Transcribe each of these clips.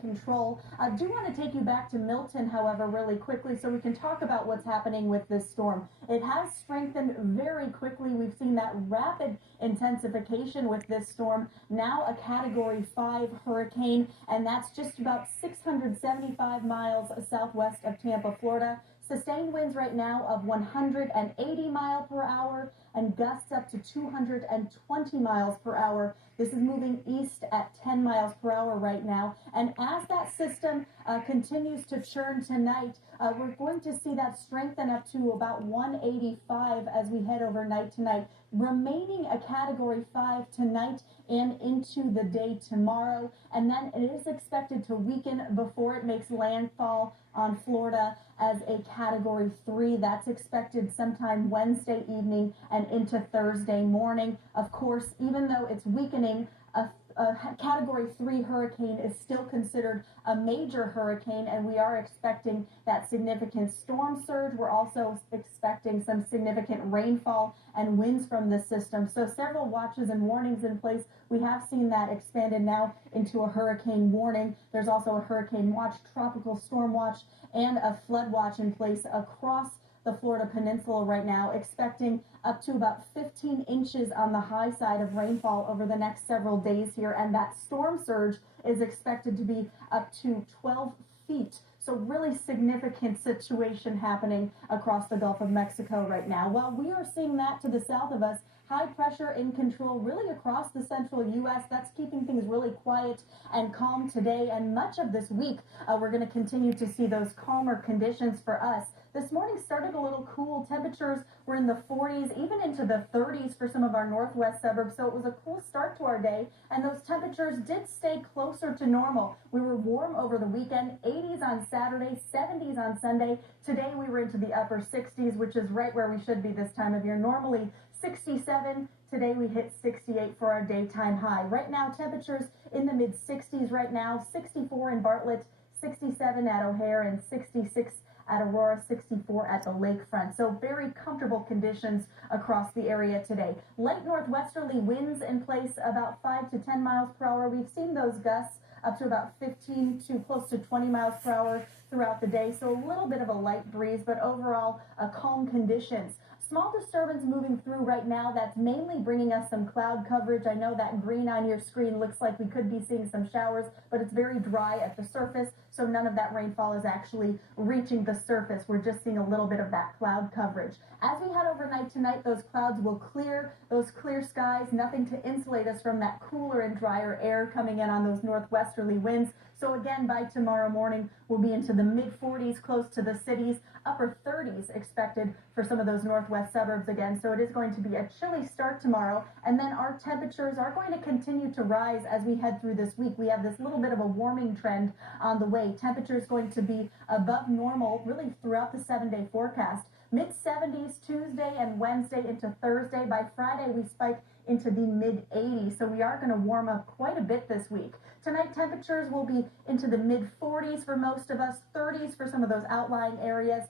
control. I do want to take you back to Milton, however, really quickly so we can talk about what's happening with this storm. It has strengthened very quickly. We've seen that rapid intensification with this storm, now a Category 5 hurricane, and that's just about 675 miles southwest of Tampa, Florida. Sustained winds right now of 180 miles per hour and gusts up to 220 miles per hour. This is moving east at 10 miles per hour right now. And as that system continues to churn tonight, we're going to see that strengthen up to about 185 as we head overnight tonight, remaining a Category 5 tonight and into the day tomorrow. And then it is expected to weaken before it makes landfall on Florida as a Category 3. That's expected sometime Wednesday evening and into Thursday morning. Of course, even though it's weakening, a Category 3 hurricane is still considered a major hurricane, and we are expecting that significant storm surge. We're also expecting some significant rainfall and winds from this system. So several watches and warnings in place. We have seen that expanded now into a hurricane warning. There's also a hurricane watch, tropical storm watch, and a flood watch in place across the Florida Peninsula right now, expecting up to about 15 inches on the high side of rainfall over the next several days here, and that storm surge is expected to be up to 12 feet. So really significant situation happening across the Gulf of Mexico right now. While we are seeing that to the south of us, high pressure in control really across the central U.S. That's keeping things really quiet and calm today, and much of this week we're going to continue to see those calmer conditions for us. This morning started a little cool. Temperatures were in the 40s, even into the 30s for some of our northwest suburbs, so it was a cool start to our day, and those temperatures did stay closer to normal. We were warm over the weekend, 80s on Saturday, 70s on Sunday. Today we were into the upper 60s, which is right where we should be this time of year. Normally 67. Today we hit 68 for our daytime high. Right now, temperatures in the mid-60s right now, 64 in Bartlett, 67 at O'Hare, and 66 at Aurora, 64 at the lakefront. So very comfortable conditions across the area today. Light northwesterly winds in place, about 5 to 10 miles per hour. We've seen those gusts up to about 15 to close to 20 miles per hour throughout the day. So a little bit of a light breeze, but overall calm conditions. Small disturbance moving through right now. That's mainly bringing us some cloud coverage. I know that green on your screen looks like we could be seeing some showers, but it's very dry at the surface, so none of that rainfall is actually reaching the surface. We're just seeing a little bit of that cloud coverage. As we head overnight tonight, those clouds will clear, those clear skies, nothing to insulate us from that cooler and drier air coming in on those northwesterly winds. So again, by tomorrow morning, we'll be into the mid-40s, close to the cities, upper 30s expected for some of those northwest suburbs again. So it is going to be a chilly start tomorrow, and then our temperatures are going to continue to rise as we head through this week. We have this little bit of a warming trend on the way. Temperatures going to be above normal really throughout the 7-day forecast. Mid-70s Tuesday and Wednesday into Thursday. By Friday, we spike into the mid-80s, so we are going to warm up quite a bit this week. Tonight, temperatures will be into the mid-40s for most of us, 30s for some of those outlying areas.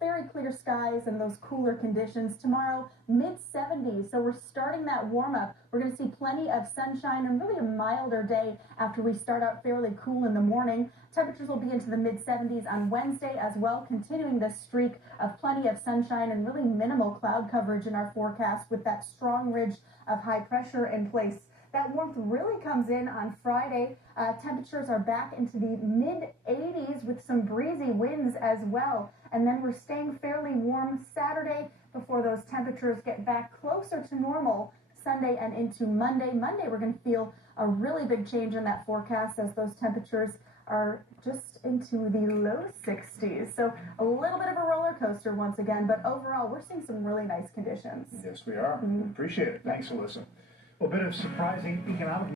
Very clear skies and those cooler conditions. Tomorrow, mid-70s, so we're starting that warm-up. We're going to see plenty of sunshine and really a milder day after we start out fairly cool in the morning. Temperatures will be into the mid-70s on Wednesday as well, continuing this streak of plenty of sunshine and really minimal cloud coverage in our forecast with that strong ridge of high pressure in place. That warmth really comes in on Friday. Temperatures are back into the mid-80s with some breezy winds as well. And then we're staying fairly warm Saturday before those temperatures get back closer to normal Sunday and into Monday. Monday, we're going to feel a really big change in that forecast as those temperatures are just into the low 60s. So a little bit of a roller coaster once again, but overall, we're seeing some really nice conditions. Yes, we are. Appreciate it. Thanks, Alyssa. Well, a bit of surprising economic